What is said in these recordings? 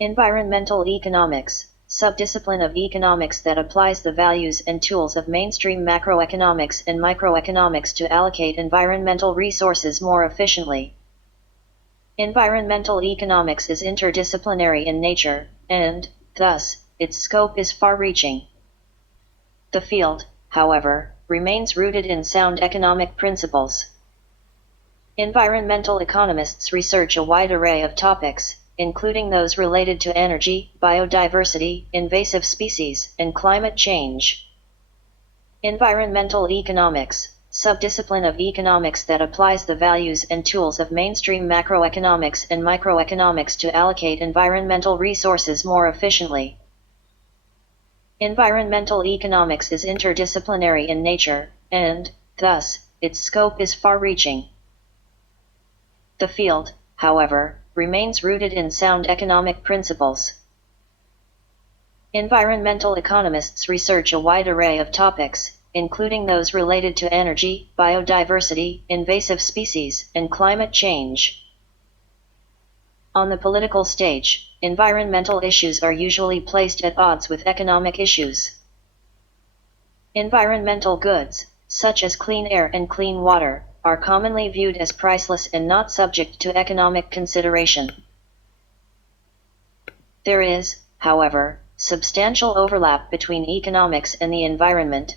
Environmental economics, subdiscipline of economics that applies the values and tools of mainstream macroeconomics and microeconomics to allocate environmental resources more efficiently. Environmental economics is interdisciplinary in nature, and, thus, its scope is far-reaching. The field, however, remains rooted in sound economic principles. Environmental economists research a wide array of topics, including those related to energy, biodiversity, invasive species, and climate change. Environmental economics, subdiscipline of economics that applies the values and tools of mainstream macroeconomics and microeconomics to allocate environmental resources more efficiently. Environmental economics is interdisciplinary in nature, and, thus, its scope is far-reaching. The field, however, remains rooted in sound economic principles. Environmental economists research a wide array of topics, including those related to energy, biodiversity, invasive species, and climate change. On the political stage, environmental issues are usually placed at odds with economic issues. Environmental goods, such as clean air and clean water, are commonly viewed as priceless and not subject to economic consideration. There is, however, substantial overlap between economics and the environment.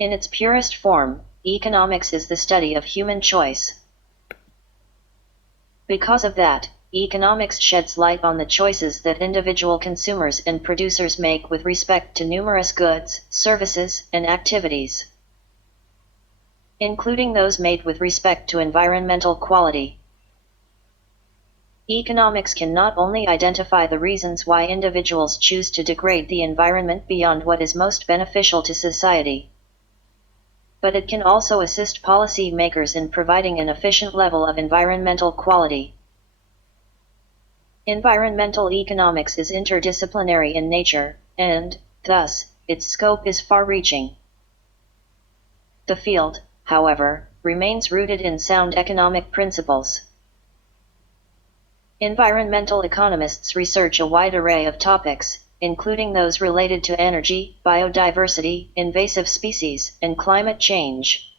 In its purest form, economics is the study of human choice. Because of that, economics sheds light on the choices that individual consumers and producers make with respect to numerous goods, services, and activities, including those made with respect to environmental quality. Economics can not only identify the reasons why individuals choose to degrade the environment beyond what is most beneficial to society, but it can also assist policy makers in providing an efficient level of environmental quality. Environmental economics is interdisciplinary in nature, and, thus, its scope is far-reaching. The field, however, remains rooted in sound economic principles. Environmental economists research a wide array of topics, including those related to energy, biodiversity, invasive species, and climate change.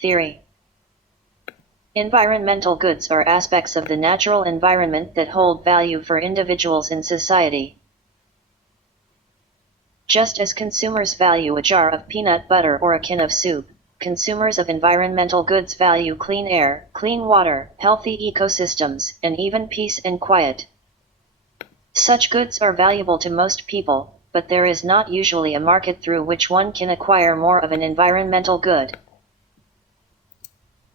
Theory. Environmental goods are aspects of the natural environment that hold value for individuals in society. Just as consumers value a jar of peanut butter or a can of soup, consumers of environmental goods value clean air, clean water, healthy ecosystems, and even peace and quiet. Such goods are valuable to most people, but there is not usually a market through which one can acquire more of an environmental good.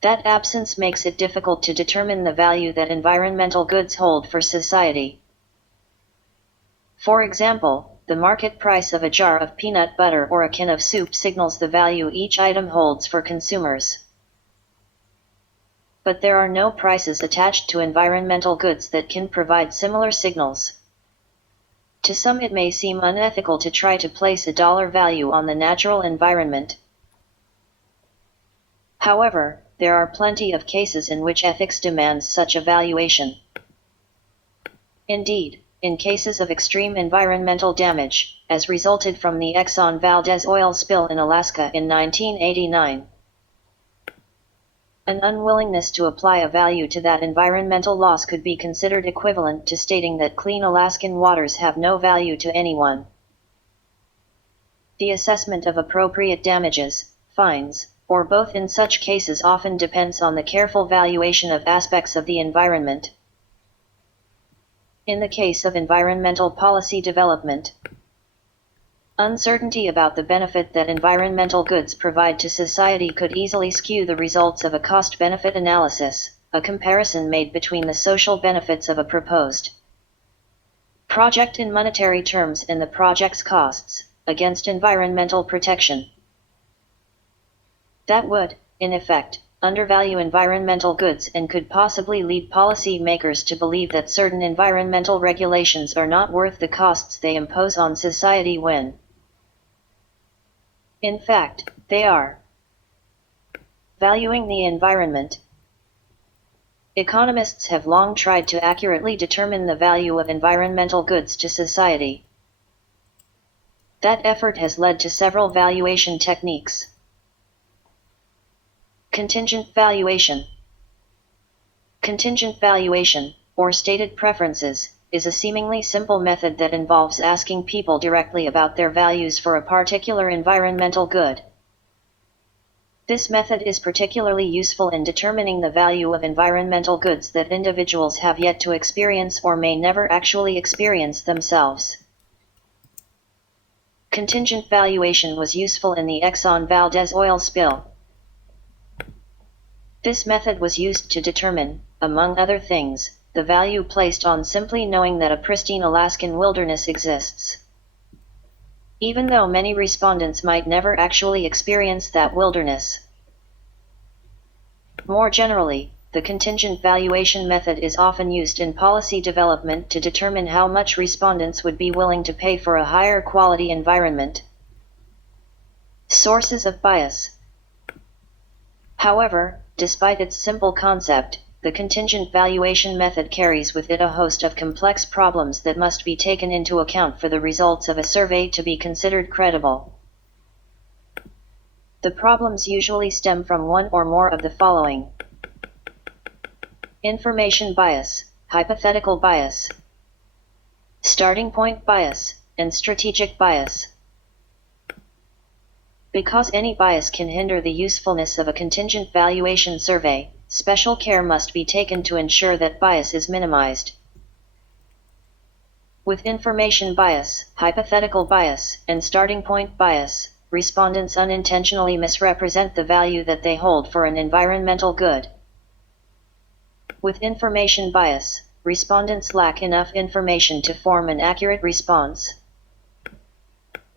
That absence makes it difficult to determine the value that environmental goods hold for society. For example, the market price of a jar of peanut butter or a can of soup signals the value each item holds for consumers. But there are no prices attached to environmental goods that can provide similar signals. To some it may seem unethical to try to place a dollar value on the natural environment. However, there are plenty of cases in which ethics demands such a valuation. Indeed, in cases of extreme environmental damage, as resulted from the Exxon Valdez oil spill in Alaska in 1989, an unwillingness to apply a value to that environmental loss could be considered equivalent to stating that clean Alaskan waters have no value to anyone. The assessment of appropriate damages, fines, or both in such cases often depends on the careful valuation of aspects of the environment. In the case of environmental policy development, uncertainty about the benefit that environmental goods provide to society could easily skew the results of a cost-benefit analysis, a comparison made between the social benefits of a proposed project in monetary terms and the project's costs, against environmental protection. That would, in effect, undervalue environmental goods and could possibly lead policy makers to believe that certain environmental regulations are not worth the costs they impose on society when, in fact, they are. Valuing the environment. Economists have long tried to accurately determine the value of environmental goods to society. That effort has led to several valuation techniques. Contingent valuation. Contingent valuation, or stated preferences, is a seemingly simple method that involves asking people directly about their values for a particular environmental good. This method is particularly useful in determining the value of environmental goods that individuals have yet to experience or may never actually experience themselves. Contingent valuation was useful in the Exxon Valdez oil spill. This method was used to determine, among other things, the value placed on simply knowing that a pristine Alaskan wilderness exists. Even though many respondents might never actually experience that wilderness. More generally, the contingent valuation method is often used in policy development to determine how much respondents would be willing to pay for a higher quality environment. Sources of bias. However, despite its simple concept, the contingent valuation method carries with it a host of complex problems that must be taken into account for the results of a survey to be considered credible. The problems usually stem from one or more of the following: information bias, hypothetical bias, starting point bias, and strategic bias. Because any bias can hinder the usefulness of a contingent valuation survey, special care must be taken to ensure that bias is minimized. With information bias, hypothetical bias, and starting point bias, respondents unintentionally misrepresent the value that they hold for an environmental good. With information bias, respondents lack enough information to form an accurate response.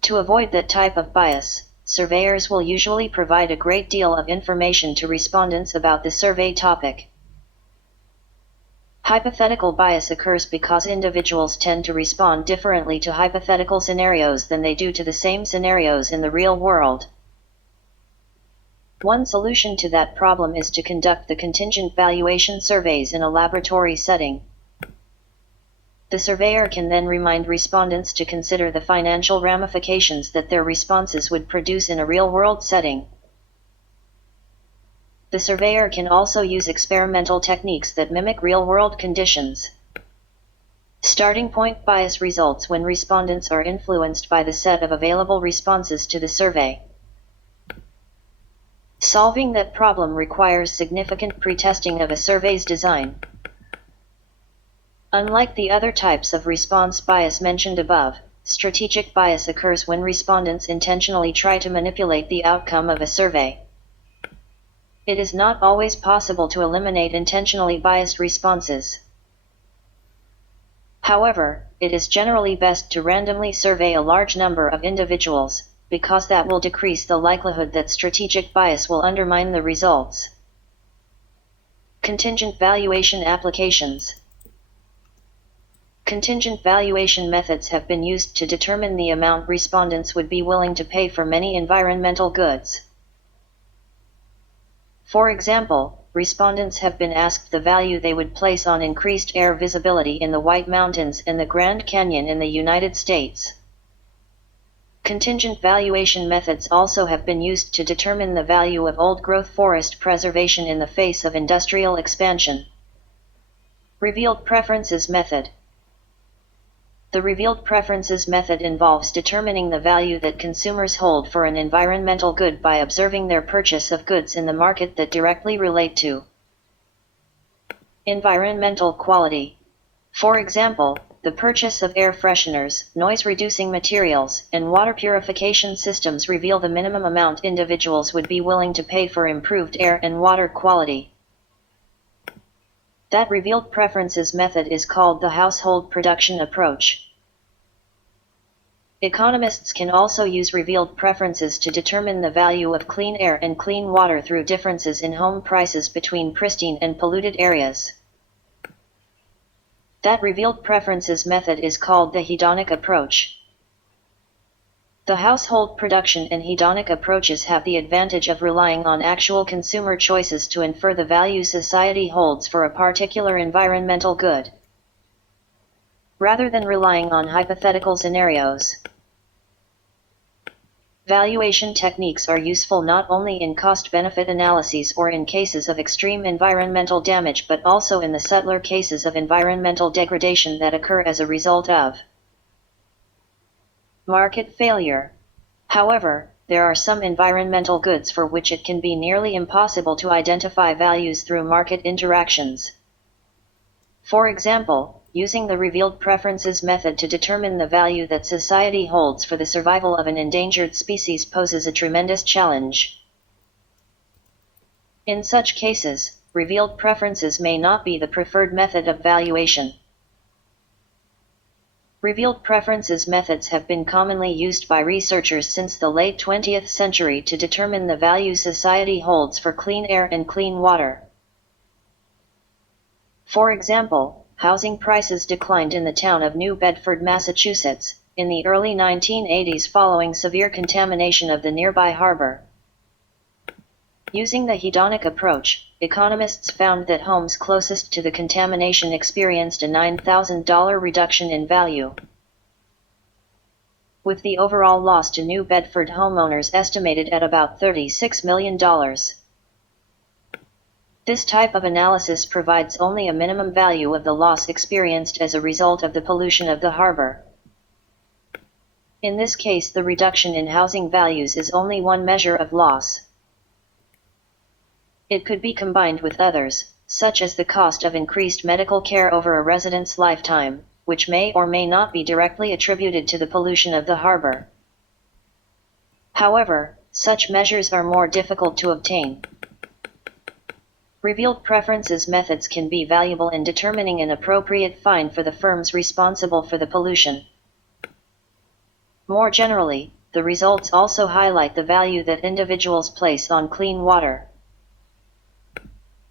To avoid that type of bias, surveyors will usually provide a great deal of information to respondents about the survey topic. Hypothetical bias occurs because individuals tend to respond differently to hypothetical scenarios than they do to the same scenarios in the real world. One solution to that problem is to conduct the contingent valuation surveys in a laboratory setting. The surveyor can then remind respondents to consider the financial ramifications that their responses would produce in a real-world setting. The surveyor can also use experimental techniques that mimic real-world conditions. Starting point bias results when respondents are influenced by the set of available responses to the survey. Solving that problem requires significant pretesting of a survey's design. Unlike the other types of response bias mentioned above, strategic bias occurs when respondents intentionally try to manipulate the outcome of a survey. It is not always possible to eliminate intentionally biased responses. However, it is generally best to randomly survey a large number of individuals, because that will decrease the likelihood that strategic bias will undermine the results. Contingent valuation applications. Contingent valuation methods have been used to determine the amount respondents would be willing to pay for many environmental goods. For example, respondents have been asked the value they would place on increased air visibility in the White Mountains and the Grand Canyon in the United States. Contingent valuation methods also have been used to determine the value of old-growth forest preservation in the face of industrial expansion. Revealed preferences method. The revealed preferences method involves determining the value that consumers hold for an environmental good by observing their purchase of goods in the market that directly relate to environmental quality. For example, the purchase of air fresheners, noise-reducing materials, and water purification systems reveal the minimum amount individuals would be willing to pay for improved air and water quality. That revealed preferences method is called the household production approach. Economists can also use revealed preferences to determine the value of clean air and clean water through differences in home prices between pristine and polluted areas. That revealed preferences method is called the hedonic approach. The household production and hedonic approaches have the advantage of relying on actual consumer choices to infer the value society holds for a particular environmental good, rather than relying on hypothetical scenarios. Valuation techniques are useful not only in cost-benefit analyses or in cases of extreme environmental damage but also in the subtler cases of environmental degradation that occur as a result of market failure. However, there are some environmental goods for which it can be nearly impossible to identify values through market interactions. For example, using the revealed preferences method to determine the value that society holds for the survival of an endangered species poses a tremendous challenge. In such cases, revealed preferences may not be the preferred method of valuation. Revealed preferences methods have been commonly used by researchers since the late 20th century to determine the value society holds for clean air and clean water. For example, housing prices declined in the town of New Bedford, Massachusetts, in the early 1980s following severe contamination of the nearby harbor. Using the hedonic approach, economists found that homes closest to the contamination experienced a $9,000 reduction in value, with the overall loss to New Bedford homeowners estimated at about $36 million. This type of analysis provides only a minimum value of the loss experienced as a result of the pollution of the harbor. In this case, the reduction in housing values is only one measure of loss. It could be combined with others, such as the cost of increased medical care over a resident's lifetime, which may or may not be directly attributed to the pollution of the harbor. However, such measures are more difficult to obtain. Revealed preferences methods can be valuable in determining an appropriate fine for the firms responsible for the pollution. More generally, the results also highlight the value that individuals place on clean water.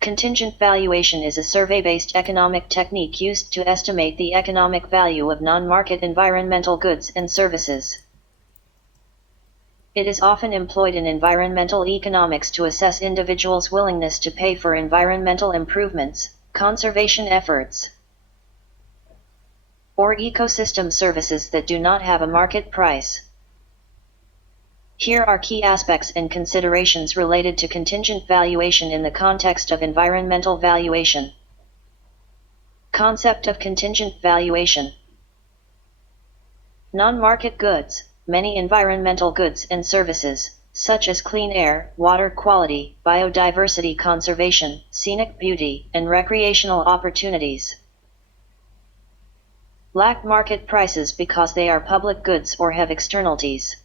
Contingent valuation is a survey-based economic technique used to estimate the economic value of non-market environmental goods and services. It is often employed in environmental economics to assess individuals' willingness to pay for environmental improvements, conservation efforts, or ecosystem services that do not have a market price. Here are key aspects and considerations related to contingent valuation in the context of environmental valuation. Concept of contingent valuation. Non-market goods. Many environmental goods and services, such as clean air, water quality, biodiversity conservation, scenic beauty, and recreational opportunities, lack market prices because they are public goods or have externalities.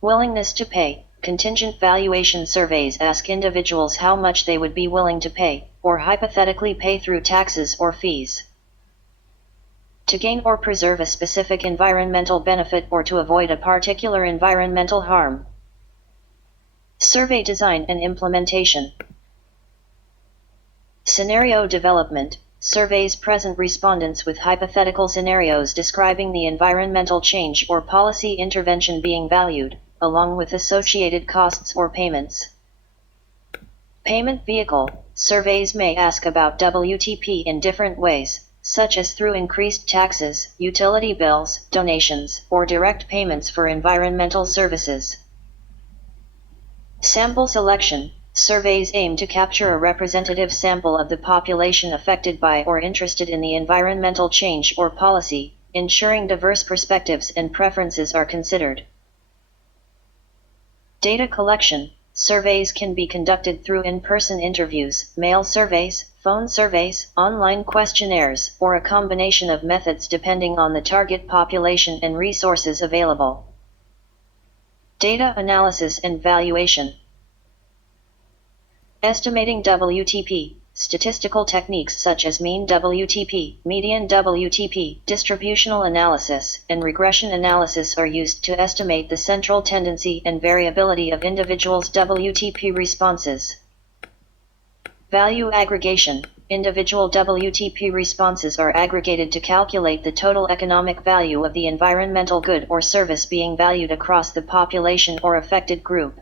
Willingness to pay. Contingent valuation surveys ask individuals how much they would be willing to pay, or hypothetically pay through taxes or fees, to gain or preserve a specific environmental benefit or to avoid a particular environmental harm. Survey design and implementation. Scenario development. Surveys present respondents with hypothetical scenarios describing the environmental change or policy intervention being valued, along with associated costs or payments. Payment vehicle. Surveys may ask about WTP in different ways, such as through increased taxes, utility bills, donations, or direct payments for environmental services. Sample selection. Surveys aim to capture a representative sample of the population affected by or interested in the environmental change or policy, ensuring diverse perspectives and preferences are considered. Data collection. Surveys can be conducted through in-person interviews, mail surveys, phone surveys, online questionnaires, or a combination of methods depending on the target population and resources available. Data analysis and valuation. Estimating WTP. Statistical techniques such as mean WTP, median WTP, distributional analysis, and regression analysis are used to estimate the central tendency and variability of individuals' WTP responses. Value aggregation. individual WTP responses are aggregated to calculate the total economic value of the environmental good or service being valued across the population or affected group.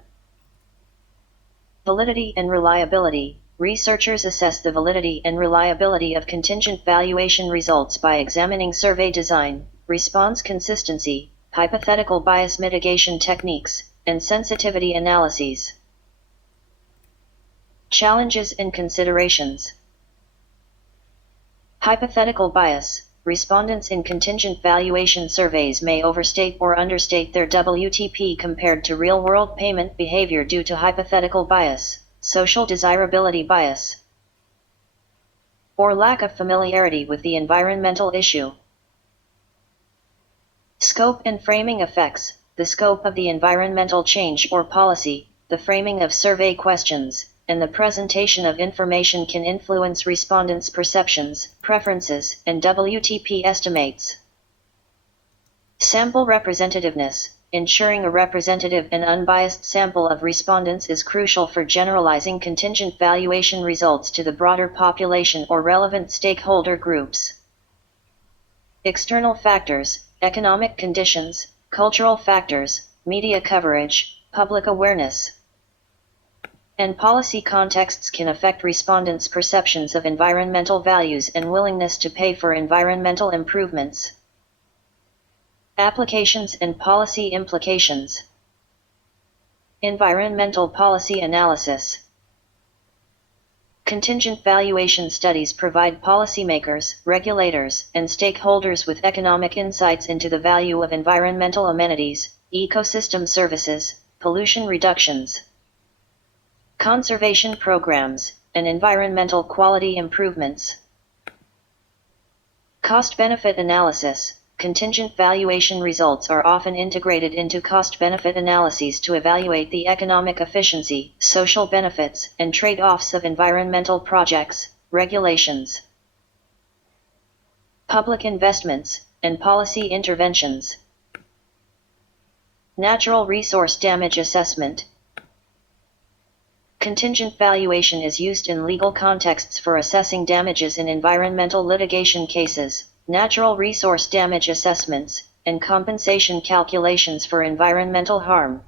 Validity and reliability. Researchers assess the validity and reliability of contingent valuation results by examining survey design, response consistency, hypothetical bias mitigation techniques, and sensitivity analyses. Challenges and considerations. Hypothetical bias. Respondents in contingent valuation surveys may overstate or understate their WTP compared to real-world payment behavior due to hypothetical bias, social desirability bias, or lack of familiarity with the environmental issue. Scope and framing effects. The scope of the environmental change or policy, the framing of survey questions, and the presentation of information can influence respondents' perceptions, preferences, and WTP estimates. Sample representativeness. Ensuring a representative and unbiased sample of respondents is crucial for generalizing contingent valuation results to the broader population or relevant stakeholder groups. External factors, economic conditions, cultural factors, media coverage, public awareness, and policy contexts can affect respondents' perceptions of environmental values and willingness to pay for environmental improvements. Applications and policy implications. Environmental policy analysis. Contingent valuation studies provide policymakers, regulators, and stakeholders with economic insights into the value of environmental amenities, ecosystem services, pollution reductions, conservation programs, and environmental quality improvements. Cost-benefit analysis. Contingent valuation results are often integrated into cost-benefit analyses to evaluate the economic efficiency, social benefits, and trade-offs of environmental projects, regulations, public investments, and policy interventions. Natural resource damage assessment. Contingent valuation is used in legal contexts for assessing damages in environmental litigation cases, natural resource damage assessments, and compensation calculations for environmental harm.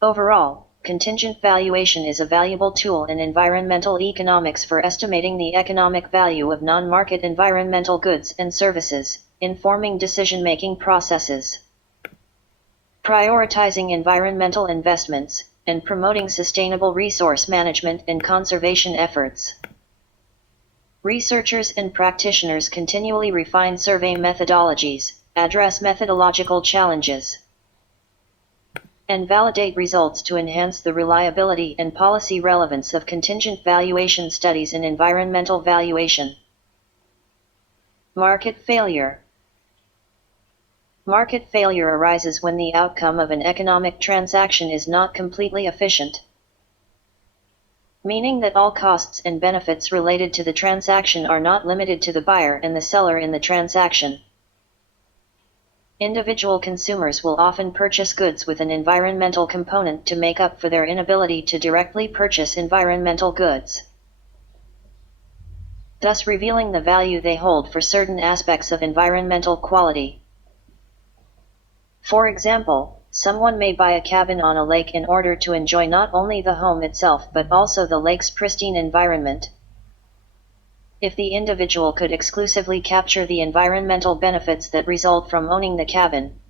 Overall, contingent valuation is a valuable tool in environmental economics for estimating the economic value of non-market environmental goods and services, informing decision-making processes, prioritizing environmental investments, and promoting sustainable resource management and conservation efforts. Researchers and practitioners continually refine survey methodologies, address methodological challenges, and validate results to enhance the reliability and policy relevance of contingent valuation studies in environmental valuation. Market failure. Market failure arises when the outcome of an economic transaction is not completely efficient, meaning that all costs and benefits related to the transaction are not limited to the buyer and the seller in the transaction. Individual consumers will often purchase goods with an environmental component to make up for their inability to directly purchase environmental goods, thus revealing the value they hold for certain aspects of environmental quality. For example, someone may buy a cabin on a lake in order to enjoy not only the home itself but also the lake's pristine environment. If the individual could exclusively capture the environmental benefits that result from owning the cabin,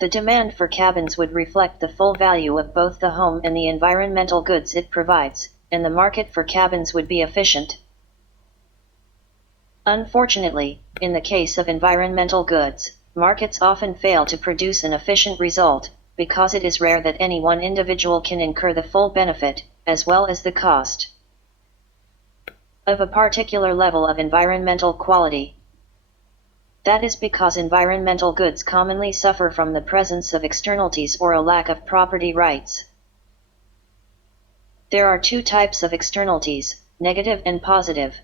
the demand for cabins would reflect the full value of both the home and the environmental goods it provides, and the market for cabins would be efficient. Unfortunately, in the case of environmental goods, markets often fail to produce an efficient result, because it is rare that any one individual can incur the full benefit, as well as the cost, of a particular level of environmental quality. That is because environmental goods commonly suffer from the presence of externalities or a lack of property rights. There are two types of externalities, negative and positive.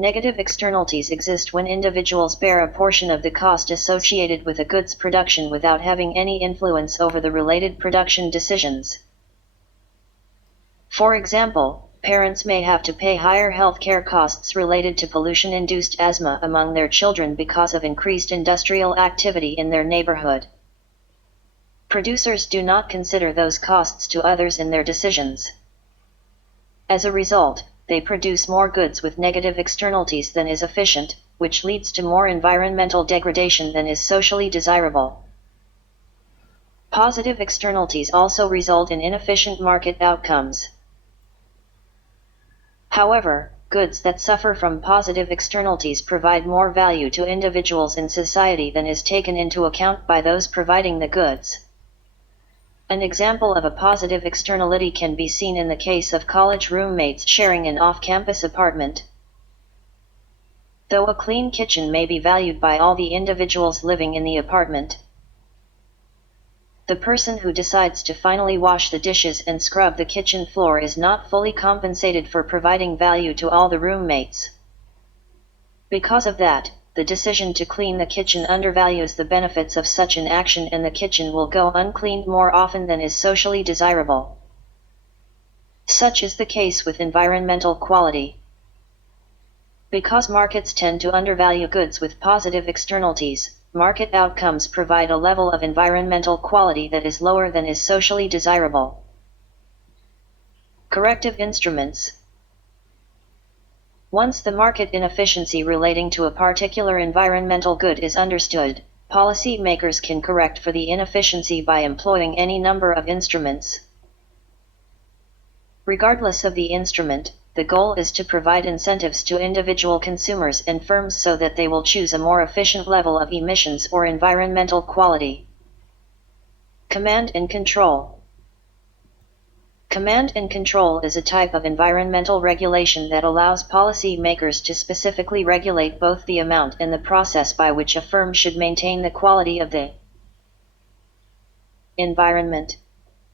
Negative externalities exist when individuals bear a portion of the cost associated with a good's production without having any influence over the related production decisions. For example, parents may have to pay higher healthcare costs related to pollution-induced asthma among their children because of increased industrial activity in their neighborhood. Producers do not consider those costs to others in their decisions. As a result, they produce more goods with negative externalities than is efficient, which leads to more environmental degradation than is socially desirable. Positive externalities also result in inefficient market outcomes. However, goods that suffer from positive externalities provide more value to individuals in society than is taken into account by those providing the goods. An example of a positive externality can be seen in the case of college roommates sharing an off-campus apartment. Though a clean kitchen may be valued by all the individuals living in the apartment, the person who decides to finally wash the dishes and scrub the kitchen floor is not fully compensated for providing value to all the roommates. Because of that, the decision to clean the kitchen undervalues the benefits of such an action, and the kitchen will go uncleaned more often than is socially desirable. Such is the case with environmental quality. Because markets tend to undervalue goods with positive externalities, market outcomes provide a level of environmental quality that is lower than is socially desirable. Corrective instruments. Once the market inefficiency relating to a particular environmental good is understood, policy makers can correct for the inefficiency by employing any number of instruments. Regardless of the instrument, the goal is to provide incentives to individual consumers and firms so that they will choose a more efficient level of emissions or environmental quality. Command and control. Command and control is a type of environmental regulation that allows policy makers to specifically regulate both the amount and the process by which a firm should maintain the quality of the environment.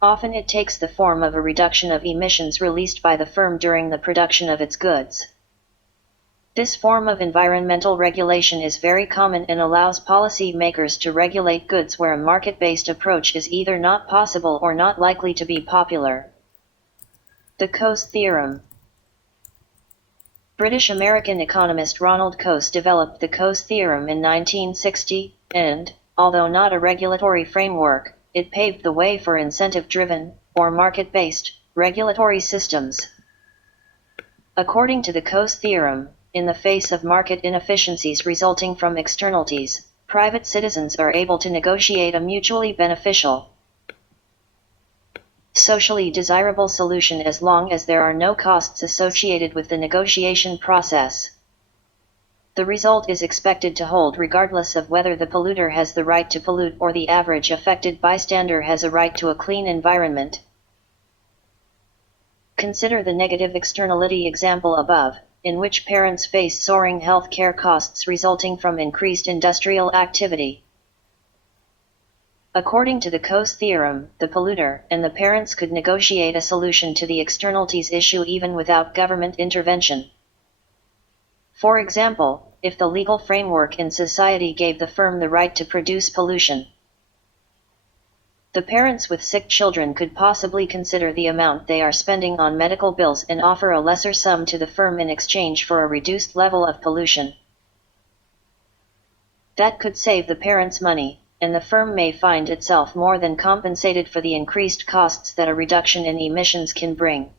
Often it takes the form of a reduction of emissions released by the firm during the production of its goods. This form of environmental regulation is very common and allows policy makers to regulate goods where a market-based approach is either not possible or not likely to be popular. The Coase theorem. British-American economist Ronald Coase developed the Coase theorem in 1960, and, although not a regulatory framework, it paved the way for incentive-driven, or market-based, regulatory systems. According to the Coase theorem, in the face of market inefficiencies resulting from externalities, private citizens are able to negotiate a mutually beneficial, socially desirable solution as long as there are no costs associated with the negotiation process. The result is expected to hold regardless of whether the polluter has the right to pollute or the average affected bystander has a right to a clean environment. Consider the negative externality example above, in which parents face soaring health care costs resulting from increased industrial activity. According to the Coase theorem, the polluter and the parents could negotiate a solution to the externalities issue even without government intervention. For example, if the legal framework in society gave the firm the right to produce pollution, the parents with sick children could possibly consider the amount they are spending on medical bills and offer a lesser sum to the firm in exchange for a reduced level of pollution. That could save the parents money, and the firm may find itself more than compensated for the increased costs that a reduction in emissions can bring.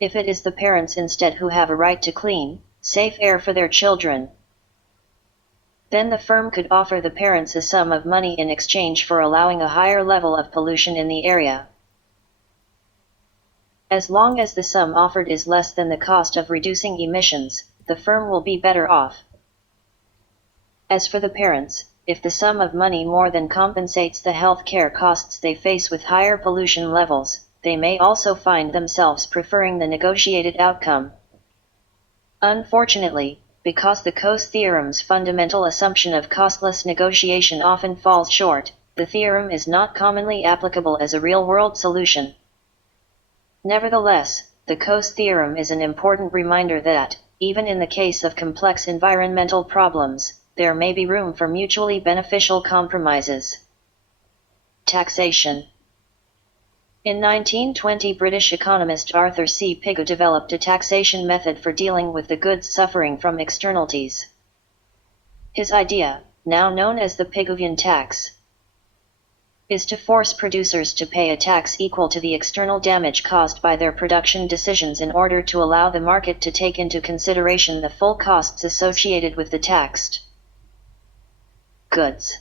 If it is the parents instead who have a right to clean, safe air for their children, then the firm could offer the parents a sum of money in exchange for allowing a higher level of pollution in the area. As long as the sum offered is less than the cost of reducing emissions, the firm will be better off. As for the parents, if the sum of money more than compensates the health care costs they face with higher pollution levels, they may also find themselves preferring the negotiated outcome. Unfortunately, because the Coase theorem's fundamental assumption of costless negotiation often falls short, the theorem is not commonly applicable as a real-world solution. Nevertheless, the Coase theorem is an important reminder that, even in the case of complex environmental problems, there may be room for mutually beneficial compromises. Taxation. In 1920, British economist Arthur C. Pigou developed a taxation method for dealing with the goods suffering from externalities. His idea, now known as the Pigouvian tax, is to force producers to pay a tax equal to the external damage caused by their production decisions in order to allow the market to take into consideration the full costs associated with the taxed goods.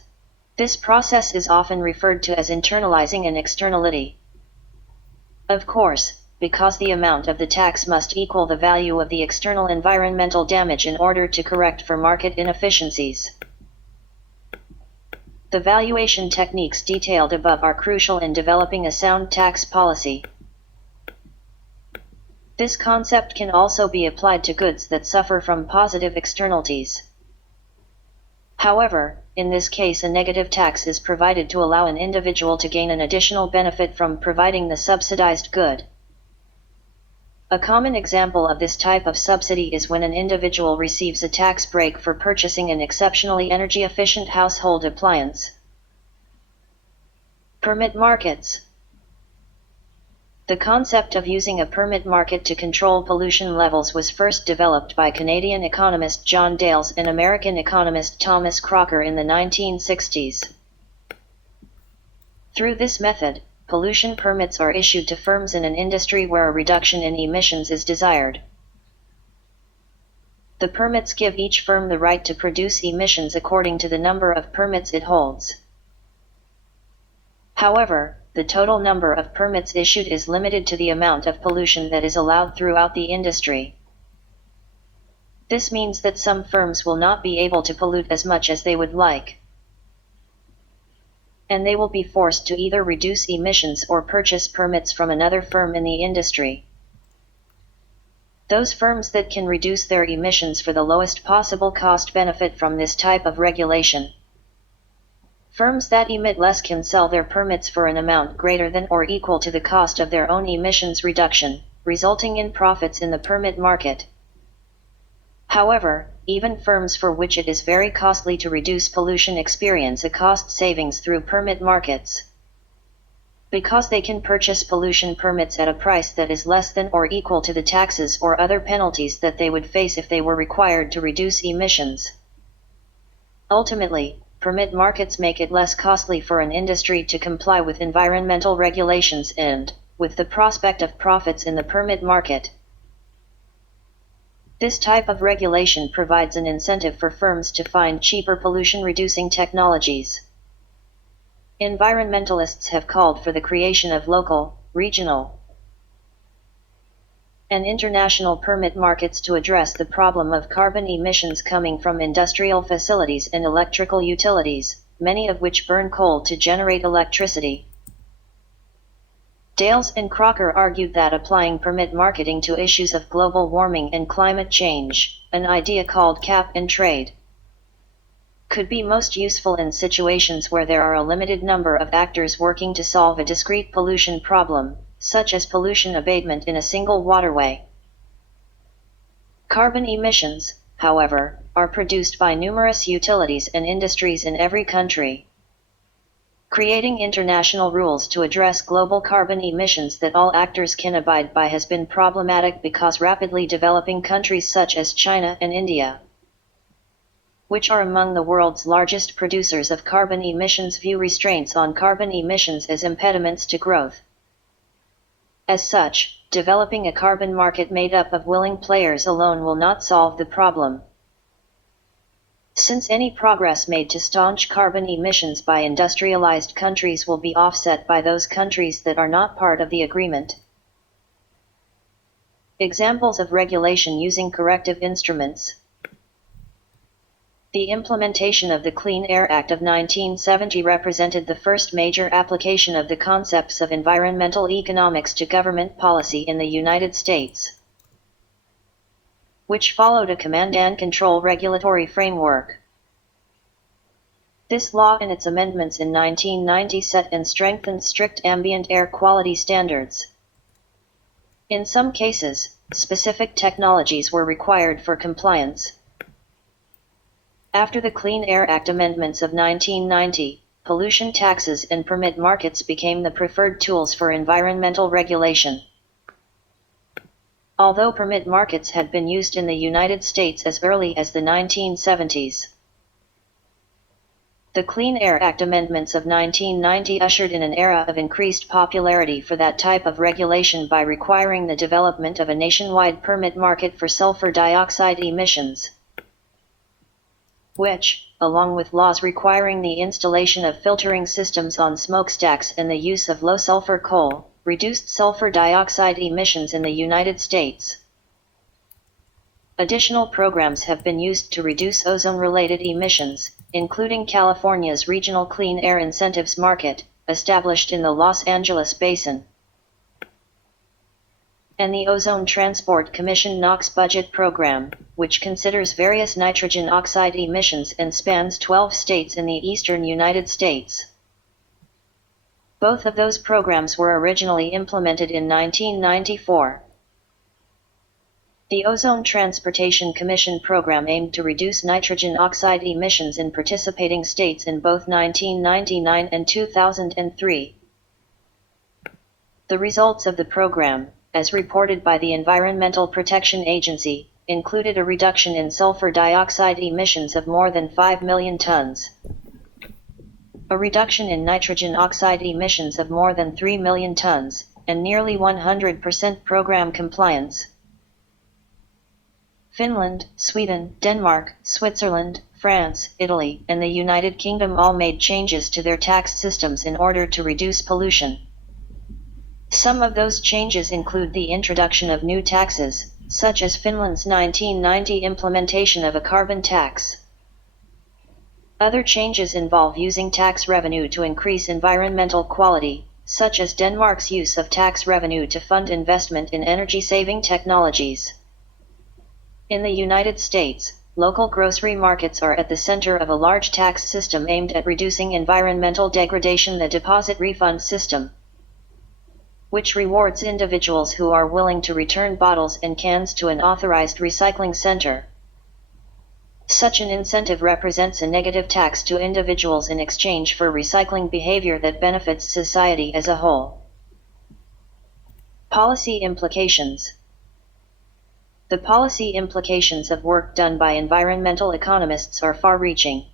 This process is often referred to as internalizing an externality. Of course, because the amount of the tax must equal the value of the external environmental damage in order to correct for market inefficiencies. The valuation techniques detailed above are crucial in developing a sound tax policy. This concept can also be applied to goods that suffer from positive externalities. However, in this case a negative tax is provided to allow an individual to gain an additional benefit from providing the subsidized good. A common example of this type of subsidy is when an individual receives a tax break for purchasing an exceptionally energy-efficient household appliance. Permit markets. The concept of using a permit market to control pollution levels was first developed by Canadian economist John Dales and American economist Thomas Crocker in the 1960s. Through this method, pollution permits are issued to firms in an industry where a reduction in emissions is desired. The permits give each firm the right to produce emissions according to the number of permits it holds. However, the total number of permits issued is limited to the amount of pollution that is allowed throughout the industry. This means that some firms will not be able to pollute as much as they would like, and they will be forced to either reduce emissions or purchase permits from another firm in the industry. Those firms that can reduce their emissions for the lowest possible cost benefit from this type of regulation. Firms that emit less can sell their permits for an amount greater than or equal to the cost of their own emissions reduction, resulting in profits in the permit market. However, even firms for which it is very costly to reduce pollution experience a cost savings through permit markets. Because they can purchase pollution permits at a price that is less than or equal to the taxes or other penalties that they would face if they were required to reduce emissions. Ultimately, permit markets make it less costly for an industry to comply with environmental regulations and, with the prospect of profits in the permit market. This type of regulation provides an incentive for firms to find cheaper pollution-reducing technologies. Environmentalists have called for the creation of local, regional, and international permit markets to address the problem of carbon emissions coming from industrial facilities and electrical utilities, many of which burn coal to generate electricity. Dales and Crocker argued that applying permit marketing to issues of global warming and climate change, an idea called cap and trade, could be most useful in situations where there are a limited number of actors working to solve a discrete pollution problem, such as pollution abatement in a single waterway. Carbon emissions, however, are produced by numerous utilities and industries in every country. Creating international rules to address global carbon emissions that all actors can abide by has been problematic because rapidly developing countries such as China and India, which are among the world's largest producers of carbon emissions, view restraints on carbon emissions as impediments to growth. As such, developing a carbon market made up of willing players alone will not solve the problem. Since any progress made to staunch carbon emissions by industrialized countries will be offset by those countries that are not part of the agreement. Examples of regulation using corrective instruments. The implementation of the Clean Air Act of 1970 represented the first major application of the concepts of environmental economics to government policy in the United States, which followed a command and control regulatory framework. This law and its amendments in 1990 set and strengthened strict ambient air quality standards. In some cases, specific technologies were required for compliance. After the Clean Air Act amendments of 1990, pollution taxes and permit markets became the preferred tools for environmental regulation. Although permit markets had been used in the United States as early as the 1970s. The Clean Air Act amendments of 1990 ushered in an era of increased popularity for that type of regulation by requiring the development of a nationwide permit market for sulfur dioxide emissions, which, along with laws requiring the installation of filtering systems on smokestacks and the use of low-sulfur coal, reduced sulfur dioxide emissions in the United States. Additional programs have been used to reduce ozone-related emissions, including California's Regional Clean Air Incentives Market, established in the Los Angeles Basin, and the Ozone Transport Commission NOx Budget Program, which considers various nitrogen oxide emissions and spans 12 states in the eastern United States. Both of those programs were originally implemented in 1994. The Ozone Transportation Commission program aimed to reduce nitrogen oxide emissions in participating states in both 1999 and 2003. The results of the program, as reported by the Environmental Protection Agency, included a reduction in sulfur dioxide emissions of more than 5 million tons, a reduction in nitrogen oxide emissions of more than 3 million tons, and nearly 100% program compliance. Finland, Sweden, Denmark, Switzerland, France, Italy, and the United Kingdom all made changes to their tax systems in order to reduce pollution. Some of those changes include the introduction of new taxes, such as Finland's 1990 implementation of a carbon tax. Other changes involve using tax revenue to increase environmental quality, such as Denmark's use of tax revenue to fund investment in energy-saving technologies. In the United States, local grocery markets are at the center of a large tax system aimed at reducing environmental degradation, the deposit refund system, which rewards individuals who are willing to return bottles and cans to an authorized recycling center. Such an incentive represents a negative tax to individuals in exchange for recycling behavior that benefits society as a whole. Policy implications. The policy implications of work done by environmental economists are far-reaching.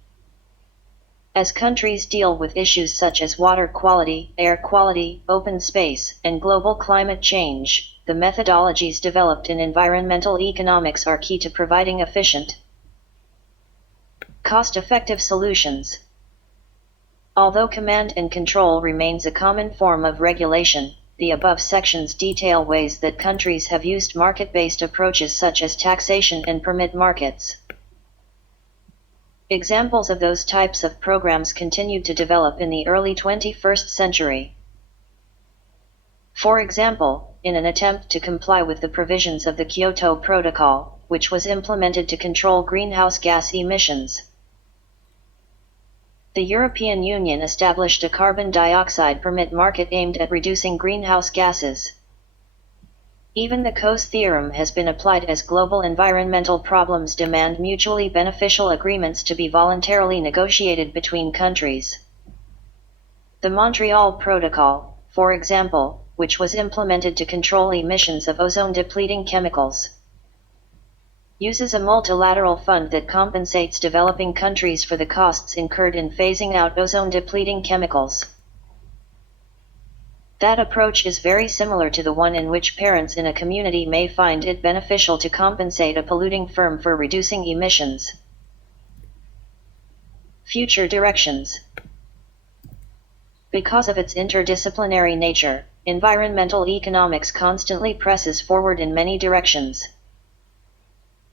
As countries deal with issues such as water quality, air quality, open space, and global climate change, the methodologies developed in environmental economics are key to providing efficient, cost-effective solutions. Although command and control remains a common form of regulation, the above sections detail ways that countries have used market-based approaches such as taxation and permit markets. Examples of those types of programs continued to develop in the early 21st century. For example, in an attempt to comply with the provisions of the Kyoto Protocol, which was implemented to control greenhouse gas emissions, the European Union established a carbon dioxide permit market aimed at reducing greenhouse gases. Even the Coase theorem has been applied as global environmental problems demand mutually beneficial agreements to be voluntarily negotiated between countries. The Montreal Protocol, for example, which was implemented to control emissions of ozone-depleting chemicals, uses a multilateral fund that compensates developing countries for the costs incurred in phasing out ozone-depleting chemicals. That approach is very similar to the one in which parents in a community may find it beneficial to compensate a polluting firm for reducing emissions. Future directions. Because of its interdisciplinary nature, environmental economics constantly presses forward in many directions,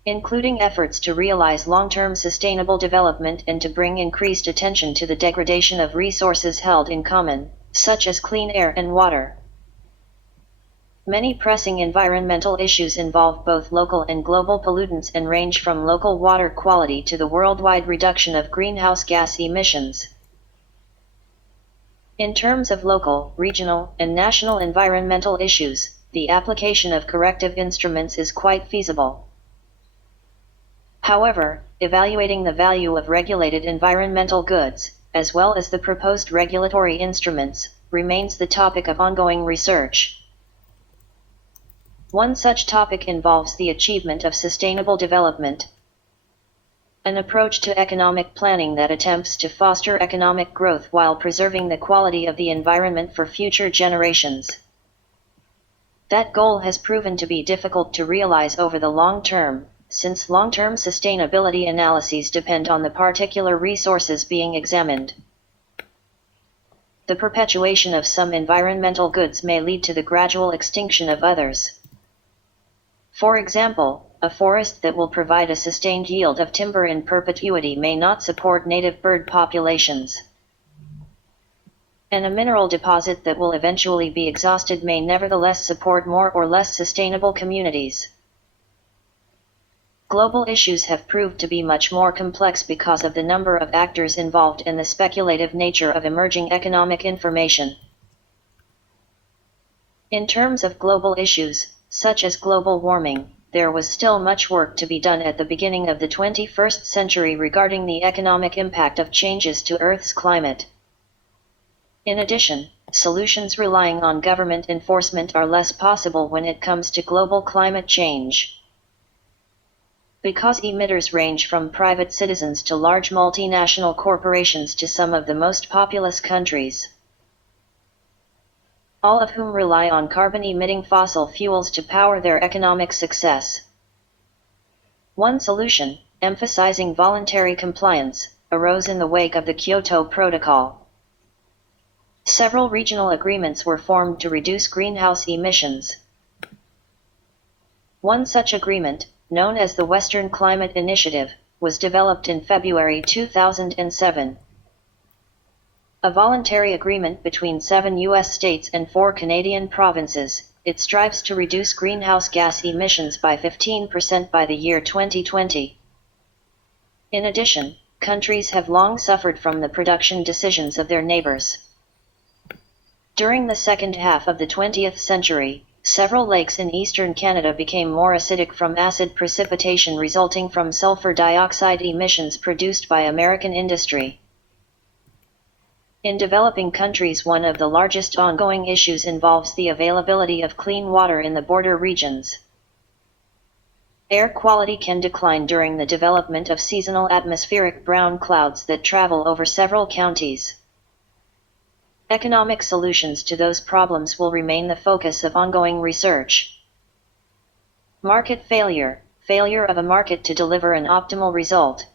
including efforts to realize long-term sustainable development and to bring increased attention to the degradation of resources held in common, such as clean air and water. Many pressing environmental issues involve both local and global pollutants and range from local water quality to the worldwide reduction of greenhouse gas emissions. In terms of local, regional, and national environmental issues, the application of corrective instruments is quite feasible. However, evaluating the value of regulated environmental goods, as well as the proposed regulatory instruments, remains the topic of ongoing research. One such topic involves the achievement of sustainable development, an approach to economic planning that attempts to foster economic growth while preserving the quality of the environment for future generations. That goal has proven to be difficult to realize over the long term, since long-term sustainability analyses depend on the particular resources being examined. The perpetuation of some environmental goods may lead to the gradual extinction of others. For example, a forest that will provide a sustained yield of timber in perpetuity may not support native bird populations. And a mineral deposit that will eventually be exhausted may nevertheless support more or less sustainable communities. Global issues have proved to be much more complex because of the number of actors involved and the speculative nature of emerging economic information. In terms of global issues, such as global warming, there was still much work to be done at the beginning of the 21st century regarding the economic impact of changes to Earth's climate. In addition, solutions relying on government enforcement are less possible when it comes to global climate change. Because emitters range from private citizens to large multinational corporations to some of the most populous countries, all of whom rely on carbon-emitting fossil fuels to power their economic success. One solution, emphasizing voluntary compliance, arose in the wake of the Kyoto Protocol. Several regional agreements were formed to reduce greenhouse emissions. One such agreement, known as the Western Climate Initiative, was developed in February 2007. A voluntary agreement between 7 U.S. states and 4 Canadian provinces, it strives to reduce greenhouse gas emissions by 15% by the year 2020. In addition, countries have long suffered from the production decisions of their neighbors. During the second half of the 20th century, several lakes in eastern Canada became more acidic from acid precipitation resulting from sulfur dioxide emissions produced by American industry. In developing countries, one of the largest ongoing issues involves the availability of clean water in the border regions. Air quality can decline during the development of seasonal atmospheric brown clouds that travel over several counties. Economic solutions to those problems will remain the focus of ongoing research. Market failure, failure of a market to deliver an optimal result.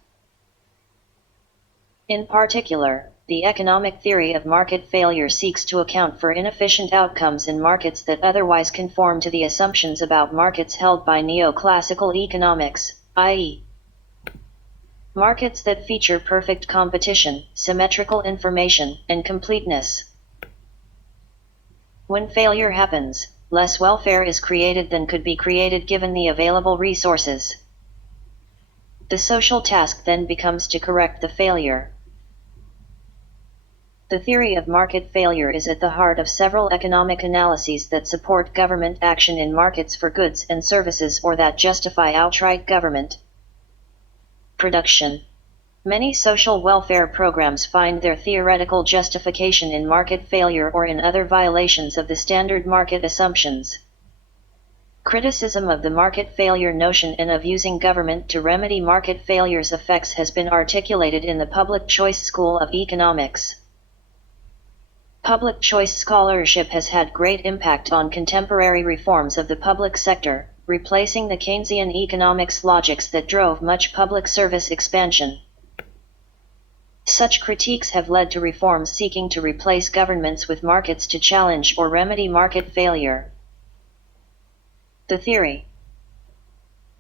In particular, the economic theory of market failure seeks to account for inefficient outcomes in markets that otherwise conform to the assumptions about markets held by neoclassical economics, i.e., markets that feature perfect competition, symmetrical information, and completeness. When failure happens, less welfare is created than could be created given the available resources. The social task then becomes to correct the failure. The theory of market failure is at the heart of several economic analyses that support government action in markets for goods and services or that justify outright government production. Many social welfare programs find their theoretical justification in market failure or in other violations of the standard market assumptions. Criticism of the market failure notion and of using government to remedy market failure's effects has been articulated in the public choice school of economics. Public choice scholarship has had great impact on contemporary reforms of the public sector, replacing the Keynesian economics logics that drove much public service expansion. Such critiques have led to reforms seeking to replace governments with markets to challenge or remedy market failure. The theory.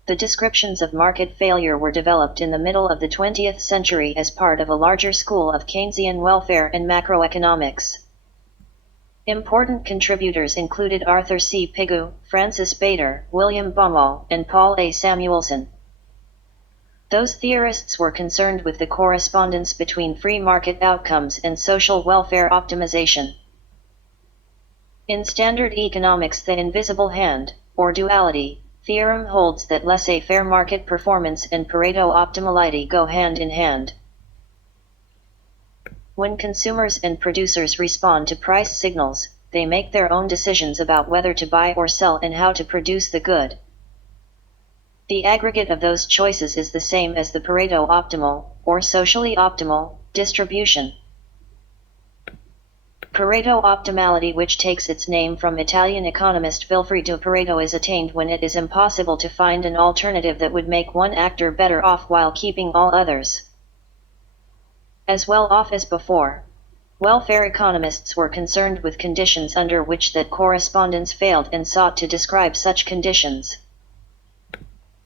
The descriptions of market failure were developed in the middle of the 20th century as part of a larger school of Keynesian welfare and macroeconomics. Important contributors included Arthur C. Pigou, Francis Bader, William Baumol, and Paul A. Samuelson. Those theorists were concerned with the correspondence between free market outcomes and social welfare optimization. In standard economics, the invisible hand, or duality, theorem holds that laissez-faire market performance and Pareto optimality go hand in hand. When consumers and producers respond to price signals, they make their own decisions about whether to buy or sell and how to produce the good. The aggregate of those choices is the same as the Pareto optimal, or socially optimal, distribution. Pareto optimality, which takes its name from Italian economist Vilfredo Pareto, is attained when it is impossible to find an alternative that would make one actor better off while keeping all others as well off as before. Welfare economists were concerned with conditions under which that correspondence failed and sought to describe such conditions.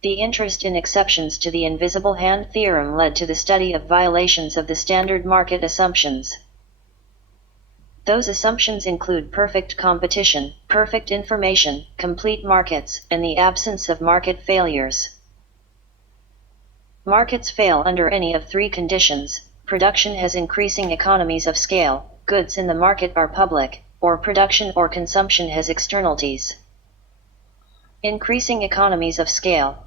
The interest in exceptions to the invisible hand theorem led to the study of violations of the standard market assumptions. Those assumptions include perfect competition, perfect information, complete markets, and the absence of market failures. Markets fail under any of three conditions: production has increasing economies of scale, goods in the market are public, or production or consumption has externalities. Increasing economies of scale.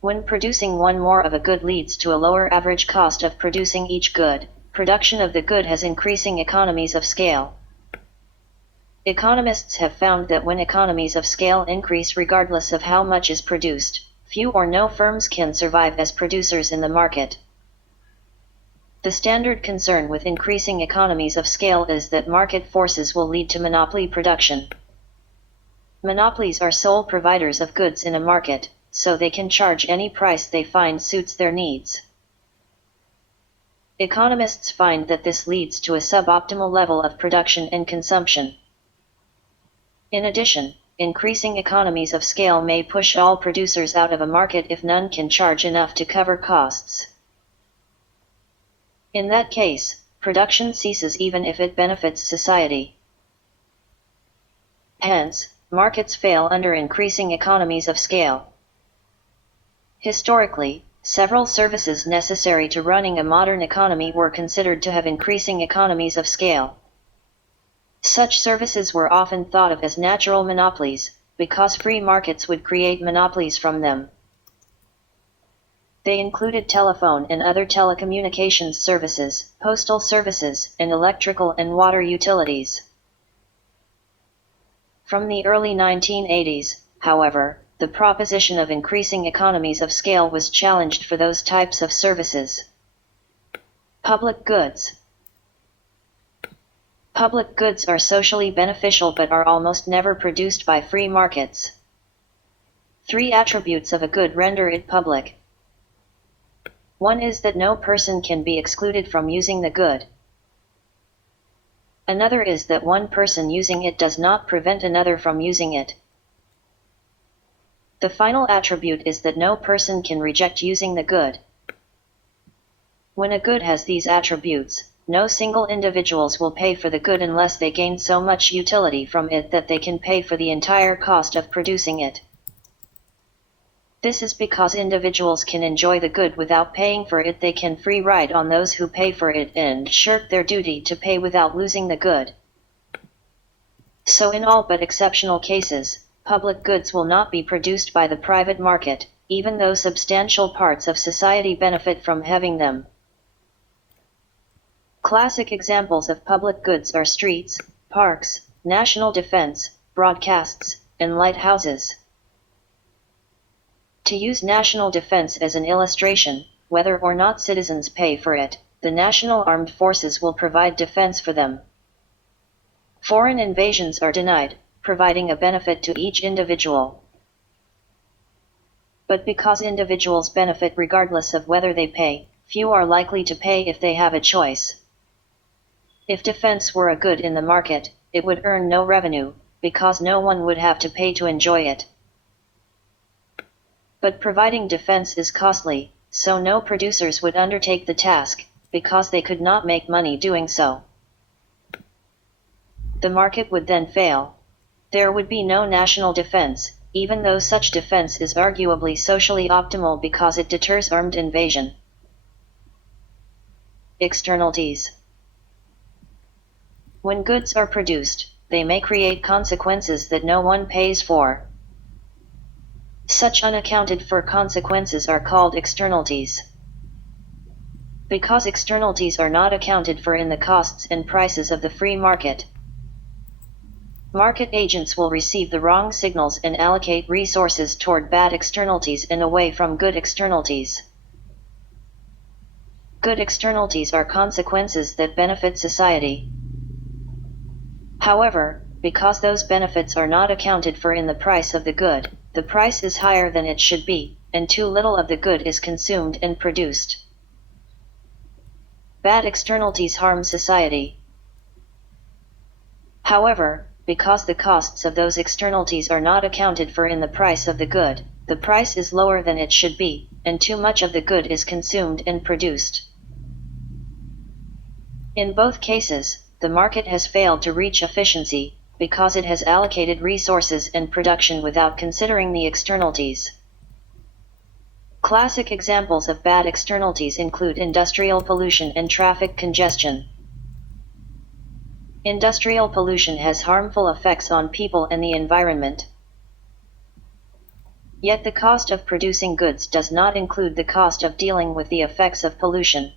When producing one more of a good leads to a lower average cost of producing each good, production of the good has increasing economies of scale. Economists have found that when economies of scale increase regardless of how much is produced, few or no firms can survive as producers in the market. The standard concern with increasing economies of scale is that market forces will lead to monopoly production. Monopolies are sole providers of goods in a market, so they can charge any price they find suits their needs. Economists find that this leads to a suboptimal level of production and consumption. In addition, increasing economies of scale may push all producers out of a market if none can charge enough to cover costs. In that case, production ceases even if it benefits society. Hence, markets fail under increasing economies of scale. Historically, several services necessary to running a modern economy were considered to have increasing economies of scale. Such services were often thought of as natural monopolies, because free markets would create monopolies from them. They included telephone and other telecommunications services, postal services, and electrical and water utilities. From the early 1980s, however, the proposition of increasing economies of scale was challenged for those types of services. Public goods. Public goods are socially beneficial but are almost never produced by free markets. Three attributes of a good render it public. One is that no person can be excluded from using the good. Another is that one person using it does not prevent another from using it. The final attribute is that no person can reject using the good. When a good has these attributes, no single individuals will pay for the good unless they gain so much utility from it that they can pay for the entire cost of producing it. This is because individuals can enjoy the good without paying for it. They can free ride on those who pay for it and shirk their duty to pay without losing the good. So in all but exceptional cases, public goods will not be produced by the private market, even though substantial parts of society benefit from having them. Classic examples of public goods are streets, parks, national defense, broadcasts, and lighthouses. To use national defense as an illustration, whether or not citizens pay for it, the national armed forces will provide defense for them. Foreign invasions are denied, providing a benefit to each individual. But because individuals benefit regardless of whether they pay, few are likely to pay if they have a choice. If defense were a good in the market, it would earn no revenue, because no one would have to pay to enjoy it. But providing defense is costly, so no producers would undertake the task, because they could not make money doing so. The market would then fail. There would be no national defense, even though such defense is arguably socially optimal because it deters armed invasion. Externalities. When goods are produced, they may create consequences that no one pays for. Such unaccounted for consequences are called externalities. Because externalities are not accounted for in the costs and prices of the free market. Market agents will receive the wrong signals and allocate resources toward bad externalities and away from good externalities. Good externalities are consequences that benefit society. However, because those benefits are not accounted for in the price of the good, the price is higher than it should be, and too little of the good is consumed and produced. Bad externalities harm society. However, because the costs of those externalities are not accounted for in the price of the good, the price is lower than it should be, and too much of the good is consumed and produced. In both cases, the market has failed to reach efficiency, because it has allocated resources and production without considering the externalities. Classic examples of bad externalities include industrial pollution and traffic congestion. Industrial pollution has harmful effects on people and the environment. Yet the cost of producing goods does not include the cost of dealing with the effects of pollution.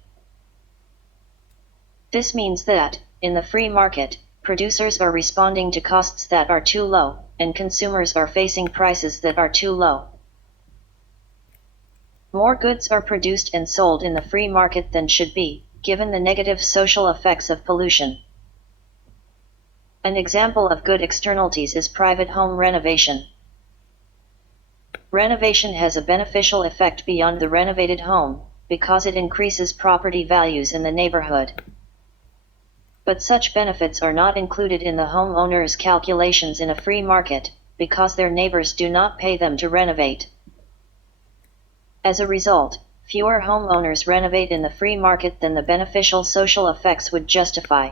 This means that, in the free market, producers are responding to costs that are too low, and consumers are facing prices that are too low. More goods are produced and sold in the free market than should be, given the negative social effects of pollution. An example of good externalities is private home renovation. Renovation has a beneficial effect beyond the renovated home, because it increases property values in the neighborhood. But such benefits are not included in the homeowner's calculations in a free market, because their neighbors do not pay them to renovate. As a result, fewer homeowners renovate in the free market than the beneficial social effects would justify.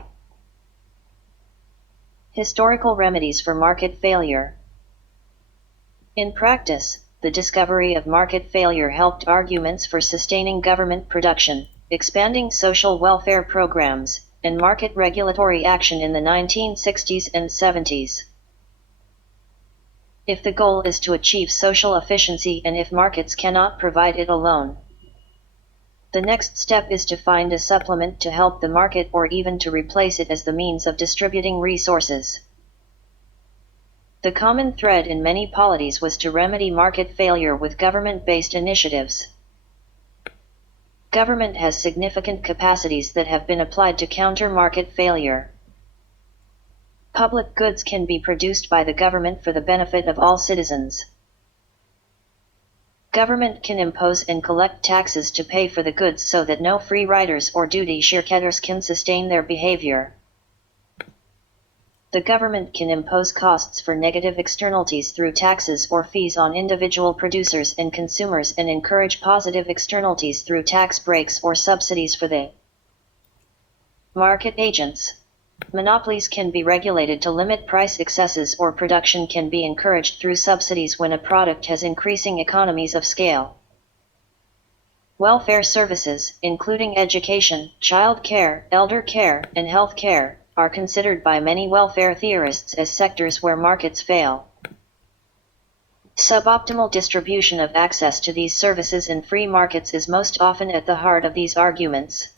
Historical remedies for market failure. In practice, the discovery of market failure helped arguments for sustaining government production, expanding social welfare programs, and market regulatory action in the 1960s and 70s. If the goal is to achieve social efficiency and if markets cannot provide it alone, the next step is to find a supplement to help the market or even to replace it as the means of distributing resources. The common thread in many polities was to remedy market failure with government-based initiatives. Government has significant capacities that have been applied to counter market failure. Public goods can be produced by the government for the benefit of all citizens. Government can impose and collect taxes to pay for the goods so that no free riders or duty shirkaters can sustain their behavior. The government can impose costs for negative externalities through taxes or fees on individual producers and consumers and encourage positive externalities through tax breaks or subsidies for the market agents. Monopolies can be regulated to limit price excesses or production can be encouraged through subsidies when a product has increasing economies of scale. Welfare services, including education, child care, elder care, and health care, are considered by many welfare theorists as sectors where markets fail. Suboptimal distribution of access to these services in free markets is most often at the heart of these arguments.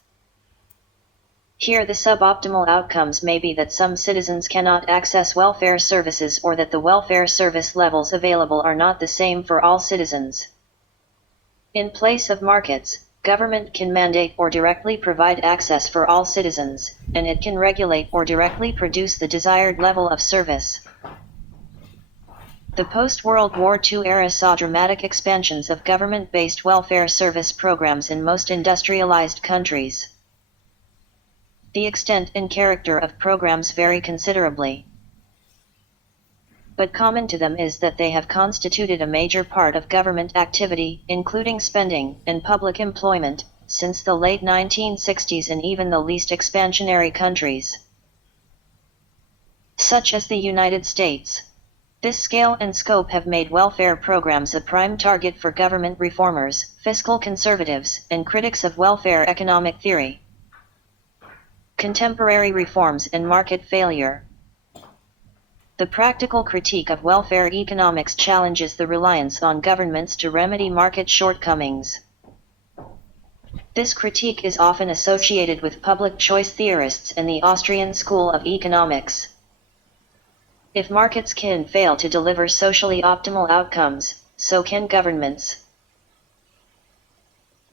Here the suboptimal outcomes may be that some citizens cannot access welfare services or that the welfare service levels available are not the same for all citizens. In place of markets, government can mandate or directly provide access for all citizens, and it can regulate or directly produce the desired level of service. The post-World War II era saw dramatic expansions of government-based welfare service programs in most industrialized countries. The extent and character of programs vary considerably, but common to them is that they have constituted a major part of government activity, including spending and public employment, since the late 1960s in even the least expansionary countries, such as the United States. This scale and scope have made welfare programs a prime target for government reformers, fiscal conservatives, and critics of welfare economic theory. Contemporary reforms and market failure. The practical critique of welfare economics challenges the reliance on governments to remedy market shortcomings. This critique is often associated with public choice theorists and the Austrian school of economics. If markets can fail to deliver socially optimal outcomes, so can governments.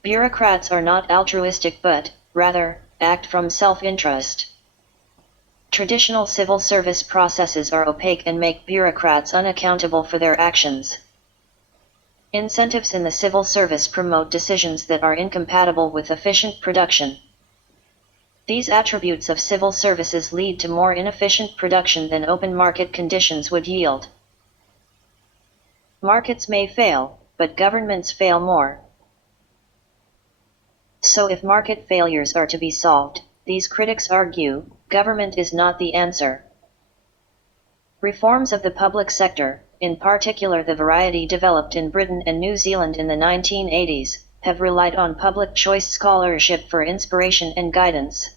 Bureaucrats are not altruistic but, rather, act from self-interest. Traditional civil service processes are opaque and make bureaucrats unaccountable for their actions. Incentives in the civil service promote decisions that are incompatible with efficient production. These attributes of civil services lead to more inefficient production than open market conditions would yield. Markets may fail, but governments fail more. So if market failures are to be solved, these critics argue, government is not the answer. Reforms of the public sector, in particular the variety developed in Britain and New Zealand in the 1980s, have relied on public choice scholarship for inspiration and guidance.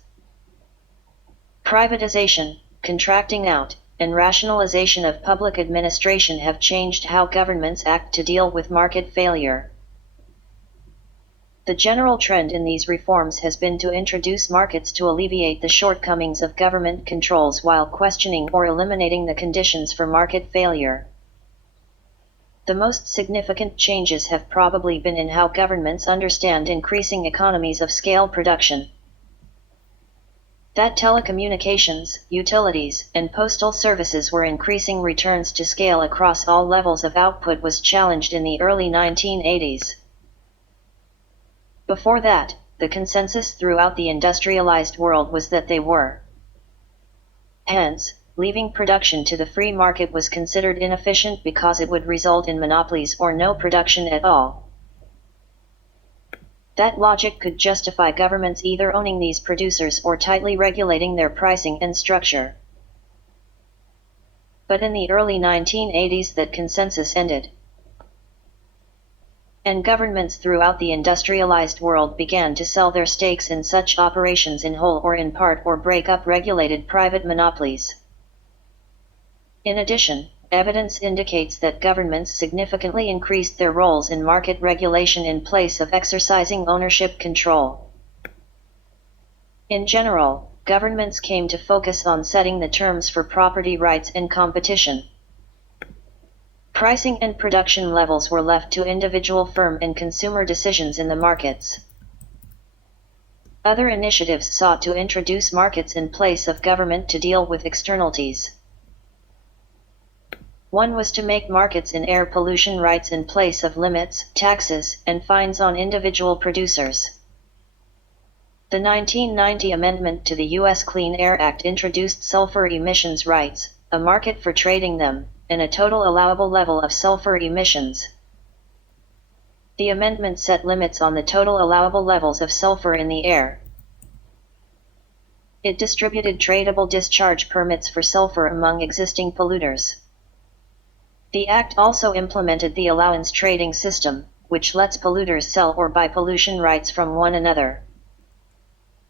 Privatization, contracting out, and rationalization of public administration have changed how governments act to deal with market failure. The general trend in these reforms has been to introduce markets to alleviate the shortcomings of government controls while questioning or eliminating the conditions for market failure. The most significant changes have probably been in how governments understand increasing economies of scale production. That telecommunications, utilities, and postal services were increasing returns to scale across all levels of output was challenged in the early 1980s. Before that, the consensus throughout the industrialized world was that they were. Hence, leaving production to the free market was considered inefficient because it would result in monopolies or no production at all. That logic could justify governments either owning these producers or tightly regulating their pricing and structure. But in the early 1980s that consensus ended. And governments throughout the industrialized world began to sell their stakes in such operations in whole or in part or break up regulated private monopolies. In addition, evidence indicates that governments significantly increased their roles in market regulation in place of exercising ownership control. In general, governments came to focus on setting the terms for property rights and competition. Pricing and production levels were left to individual firm and consumer decisions in the markets. Other initiatives sought to introduce markets in place of government to deal with externalities. One was to make markets in air pollution rights in place of limits, taxes, and fines on individual producers. The 1990 amendment to the U.S. Clean Air Act introduced sulfur emissions rights, a market for trading them, and a total allowable level of sulfur emissions. The amendment set limits on the total allowable levels of sulfur in the air. It distributed tradable discharge permits for sulfur among existing polluters. The Act also implemented the allowance trading system, which lets polluters sell or buy pollution rights from one another.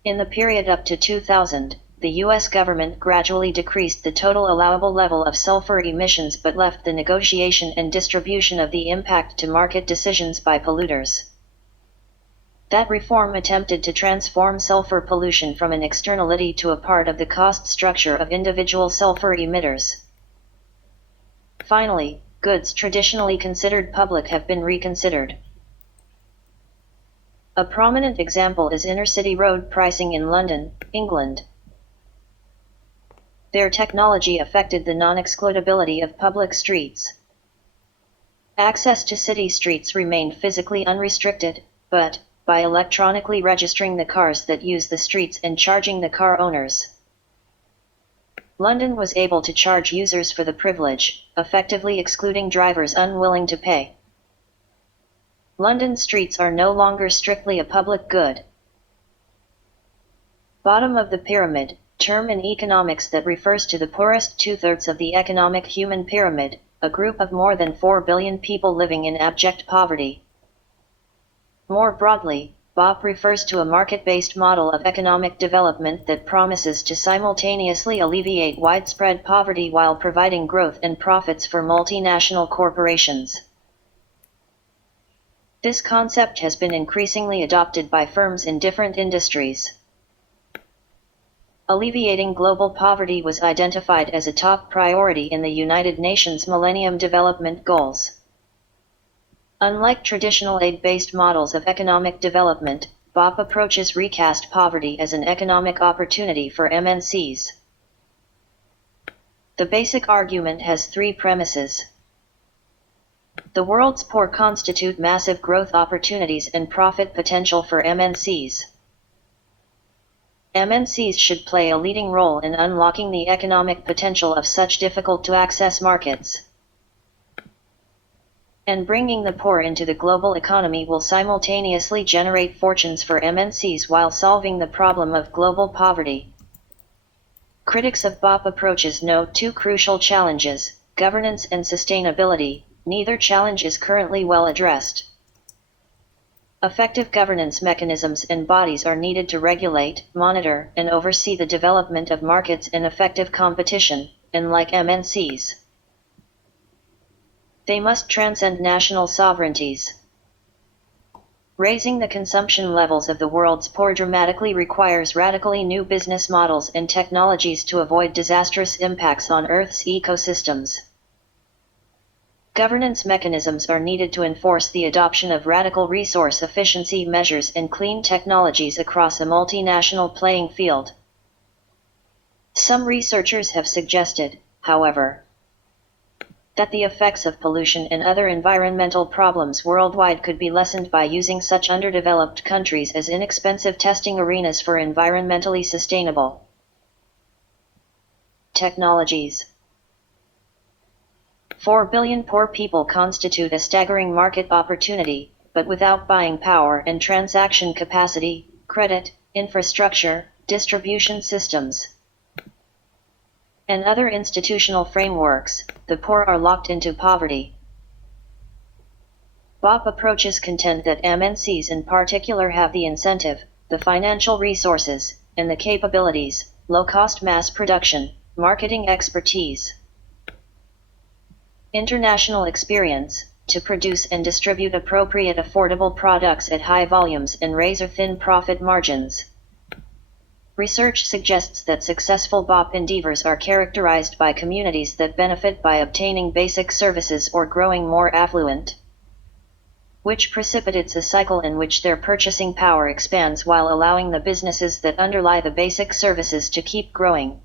In the period up to 2000, the U.S. government gradually decreased the total allowable level of sulfur emissions but left the negotiation and distribution of the impact to market decisions by polluters. That reform attempted to transform sulfur pollution from an externality to a part of the cost structure of individual sulfur emitters. Finally, goods traditionally considered public have been reconsidered. A prominent example is inner-city road pricing in London, England. Their technology affected the non-excludability of public streets. Access to city streets remained physically unrestricted, but, by electronically registering the cars that use the streets and charging the car owners, London was able to charge users for the privilege, effectively excluding drivers unwilling to pay. London streets are no longer strictly a public good. Bottom of the pyramid, term in economics that refers to the poorest two-thirds of the economic human pyramid, a group of more than 4 billion people living in abject poverty. More broadly, BOP refers to a market-based model of economic development that promises to simultaneously alleviate widespread poverty while providing growth and profits for multinational corporations. This concept has been increasingly adopted by firms in different industries. Alleviating global poverty was identified as a top priority in the United Nations Millennium Development Goals. Unlike traditional aid-based models of economic development, BOP approaches recast poverty as an economic opportunity for MNCs. The basic argument has three premises. The world's poor constitute massive growth opportunities and profit potential for MNCs. MNCs should play a leading role in unlocking the economic potential of such difficult-to-access markets. And bringing the poor into the global economy will simultaneously generate fortunes for MNCs while solving the problem of global poverty. Critics of BOP approaches note two crucial challenges: governance and sustainability. Neither challenge is currently well addressed. Effective governance mechanisms and bodies are needed to regulate, monitor, and oversee the development of markets and effective competition, unlike MNCs. They must transcend national sovereignties. Raising the consumption levels of the world's poor dramatically requires radically new business models and technologies to avoid disastrous impacts on Earth's ecosystems. Governance mechanisms are needed to enforce the adoption of radical resource efficiency measures and clean technologies across a multinational playing field. Some researchers have suggested, however, that the effects of pollution and other environmental problems worldwide could be lessened by using such underdeveloped countries as inexpensive testing arenas for environmentally sustainable technologies. 4 billion poor people constitute a staggering market opportunity, but without buying power and transaction capacity, credit, infrastructure, distribution systems, and other institutional frameworks, the poor are locked into poverty. BOP approaches contend that MNCs in particular have the incentive, the financial resources, and the capabilities, low-cost mass production, marketing expertise, international experience, to produce and distribute appropriate affordable products at high volumes and razor-thin profit margins. Research suggests that successful BOP endeavors are characterized by communities that benefit by obtaining basic services or growing more affluent, which precipitates a cycle in which their purchasing power expands while allowing the businesses that underlie the basic services to keep growing.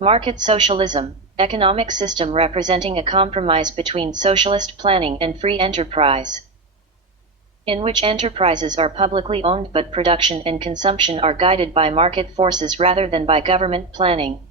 Market socialism, economic system representing a compromise between socialist planning and free enterprise, in which enterprises are publicly owned but production and consumption are guided by market forces rather than by government planning.